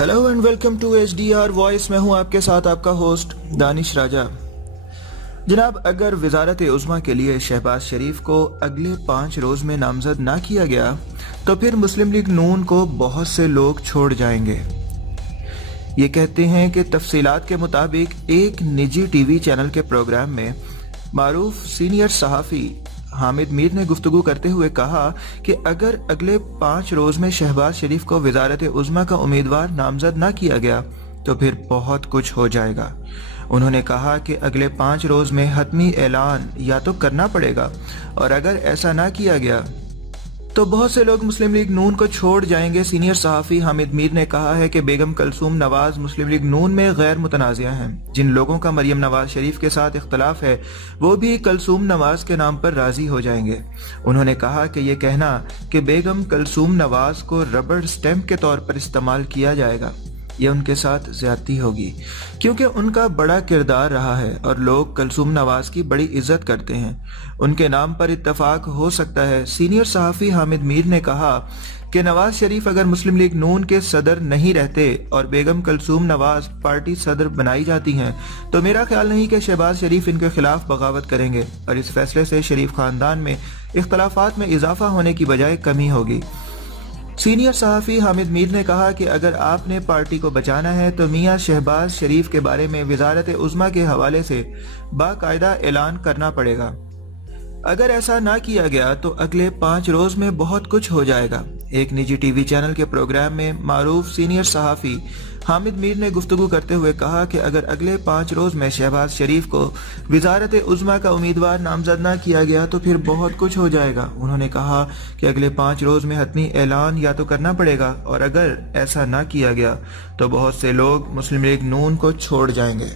Hello and welcome to HDR voice. मैं हूं आपके साथ आपका होस्ट दानिश राजा। जनाब, अगर वजारत उज़्मा के लिए शहबाज शरीफ को अगले 5 रोज में नामजद ना किया गया तो फिर मुस्लिम लीग नून को बहुत से लोग छोड़ जाएंगे। ये कहते हैं कि तफसीलात के मुताबिक एक निजी टीवी चैनल के प्रोग्राम में मारूफ सीनियर सहाफ़ी हामिद मीर ने गुफ्तगू करते हुए कहा कि अगर अगले 5 रोज में शहबाज शरीफ को वजारत उज़्मा का उम्मीदवार नामजद ना किया गया तो फिर बहुत कुछ हो जाएगा। उन्होंने कहा कि अगले 5 रोज में हतमी ऐलान या तो करना पड़ेगा और अगर ऐसा ना किया गया तो बहुत से लोग मुस्लिम लीग नून को छोड़ जाएंगे। सीनियर सहाफ़ी हामिद मीर ने कहा है कि बेगम कलसूम नवाज मुस्लिम लीग नून में गैर मुतनाज़िया हैं। जिन लोगों का मरियम नवाज शरीफ के साथ इख्तलाफ है वो भी कलसूम नवाज के नाम पर राजी हो जाएंगे। उन्होंने कहा कि ये कहना कि बेगम कलसूम नवाज को रबड़ स्टैंप के तौर पर इस्तेमाल किया जाएगा ये उनके साथ ज्यादती होगी, क्योंकि उनका बड़ा किरदार रहा है और लोग कलसूम नवाज की बड़ी इज्जत करते हैं। उनके नाम पर इत्तफाक हो सकता है। सीनियर सहाफ़ी हामिद मीर ने कहा कि नवाज शरीफ अगर मुस्लिम लीग नून के सदर नहीं रहते और बेगम कलसूम नवाज पार्टी सदर बनाई जाती हैं तो मेरा ख्याल नहीं कि शहबाज शरीफ इनके खिलाफ बगावत करेंगे और इस फैसले से शरीफ खानदान में इख्तलाफात में इजाफा होने की बजाय कमी होगी। सीनियर सहाफ़ी हामिद मीर ने कहा कि अगर आपने पार्टी को बचाना है तो मियां शहबाज शरीफ के बारे में वजारत उज़्मा के हवाले से बाकायदा ऐलान करना पड़ेगा। अगर ऐसा ना किया गया तो अगले 5 रोज में बहुत कुछ हो जाएगा। एक निजी टीवी चैनल के प्रोग्राम में मारूफ सीनियर सहाफ़ी हामिद मीर ने गुफ्तगू करते हुए कहा कि अगर अगले 5 रोज में शहबाज शरीफ को वजारत उज़्मा का उम्मीदवार नामजद ना किया गया तो फिर बहुत कुछ हो जाएगा। उन्होंने कहा कि अगले 5 रोज में हतमी ऐलान या तो करना पड़ेगा और अगर ऐसा ना किया गया तो बहुत से लोग मुस्लिम लीग नून को छोड़ जाएंगे।